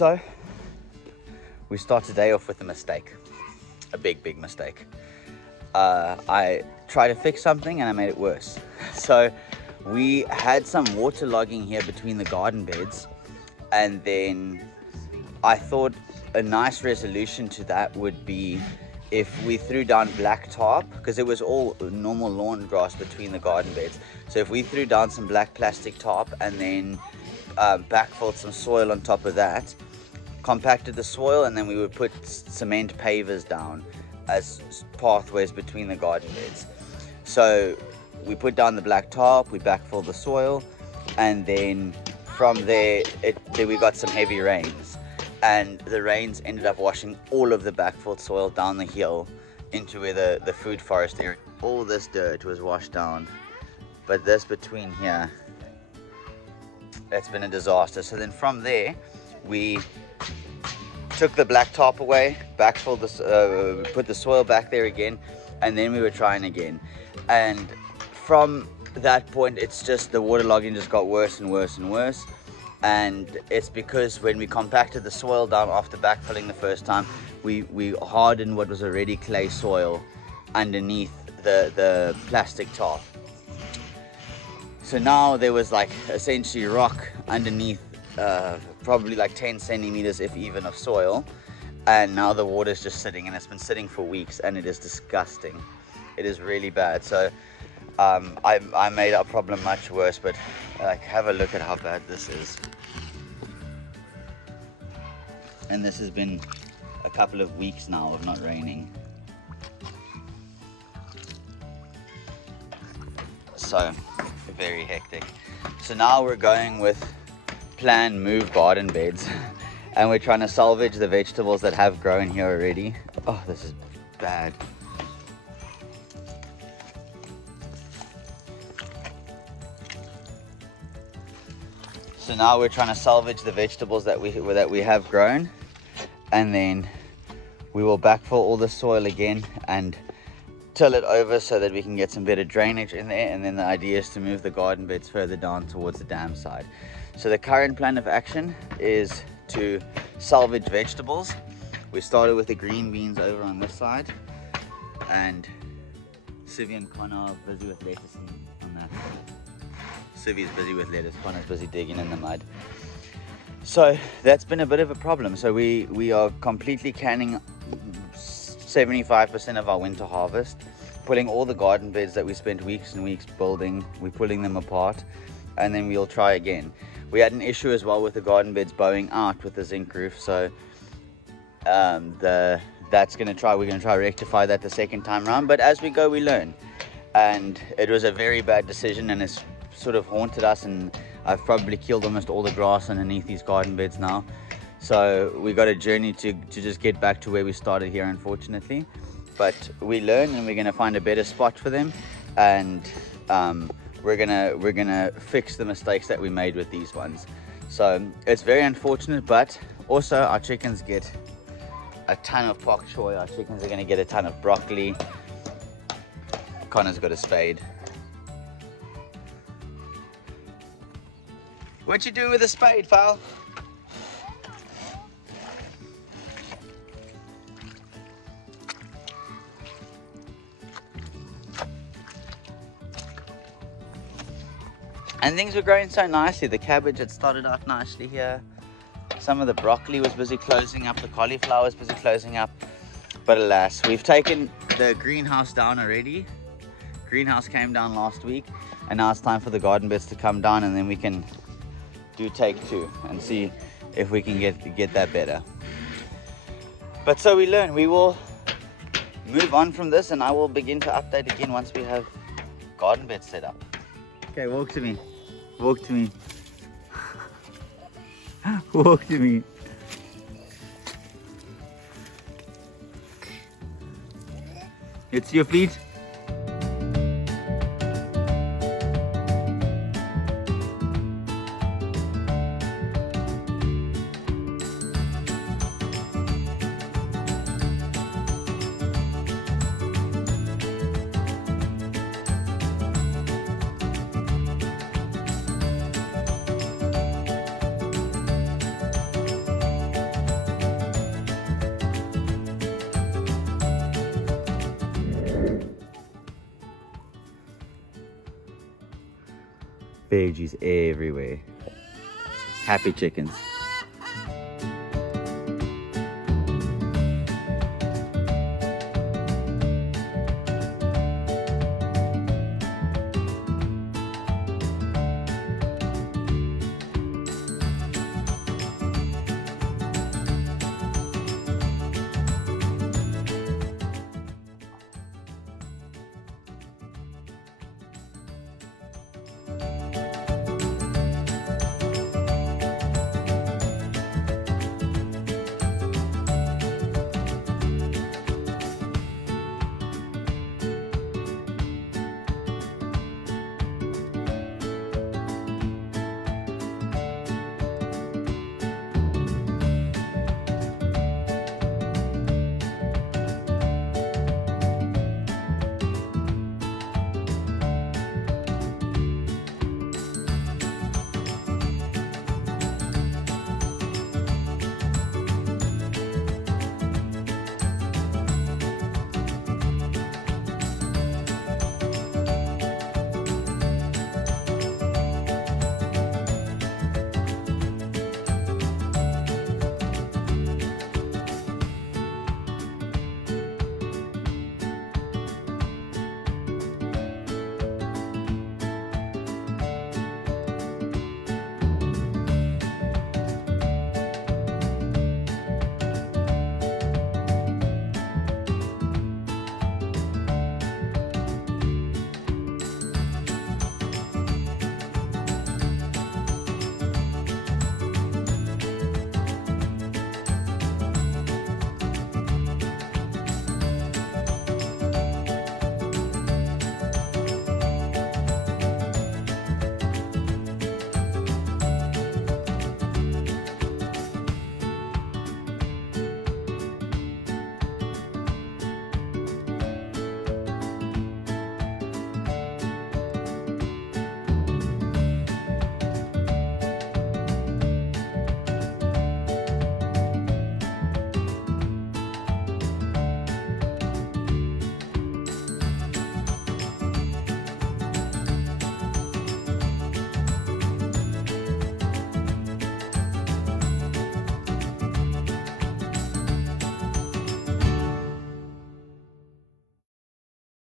So we start today off with a mistake, a big mistake. I tried to fix something and I made it worse. So we had some water logging here between the garden beds, and then I thought a nice resolution to that would be if we threw down black tarp, because it was all normal lawn grass between the garden beds. So if we threw down some black plastic tarp and then backfilled some soil on top of that, compacted the soil, and then we would put cement pavers down as pathways between the garden beds. So we put down the black tarp, we backfilled the soil, and then from there we got some heavy rains, and the rains ended up washing all of the backfilled soil down the hill into where the food forest area. All this dirt was washed down, but this between here, it's been a disaster. So then from there we took the black tarp away, backfilled this, put the soil back there again, and then we were trying again. And from that point, it's just the waterlogging just got worse and worse and worse. And it's because when we compacted the soil down after backfilling the first time, we hardened what was already clay soil underneath the plastic tarp. So now there was like essentially rock underneath, probably like 10 centimeters if even of soil, and now the water's just sitting, and it's been sitting for weeks, and it is disgusting. It is really bad. So I made our problem much worse, but like, have a look at how bad this is. And this has been a couple of weeks now of not raining. So very hectic. So now we're going with plan move garden beds, and we're trying to salvage the vegetables that have grown here already. Oh, this is bad. So now we're trying to salvage the vegetables that we have grown, and then we will backfill all the soil again and till it over so that we can get some better drainage in there. And then the idea is to move the garden beds further down towards the dam side. So the current plan of action is to salvage vegetables. We started with the green beans over on this side, and Sivy and Connor are busy with lettuce on that. Sivy's busy with lettuce, Connor's busy digging in the mud. So that's been a bit of a problem. So we are completely canning 75% of our winter harvest, pulling all the garden beds that we spent weeks and weeks building, we're pulling them apart, and then we'll try again. We had an issue as well with the garden beds bowing out with the zinc roof, so we're gonna try rectify that the second time around. But as we go, we learn, and it was a very bad decision, and it's sort of haunted us, and I've probably killed almost all the grass underneath these garden beds now. So we got a journey to just get back to where we started here, unfortunately. But we learn, and we're gonna find a better spot for them, and we're gonna fix the mistakes that we made with these ones. So it's very unfortunate, but also our chickens get a ton of pak choy. Our chickens are gonna get a ton of broccoli. Connor's got a spade. What you doing with a spade, pal? And things were growing so nicely. The cabbage had started out nicely here. Some of the broccoli was busy closing up. The cauliflower was busy closing up. But alas, we've taken the greenhouse down already. Greenhouse came down last week, and now it's time for the garden beds to come down, and then we can do take two and see if we can get that better. But so we learn. We will move on from this, and I will begin to update again once we have garden beds set up. Okay, walk to me. Walk to me. Walk to me. It's your feet. veggies everywhere. Happy chickens.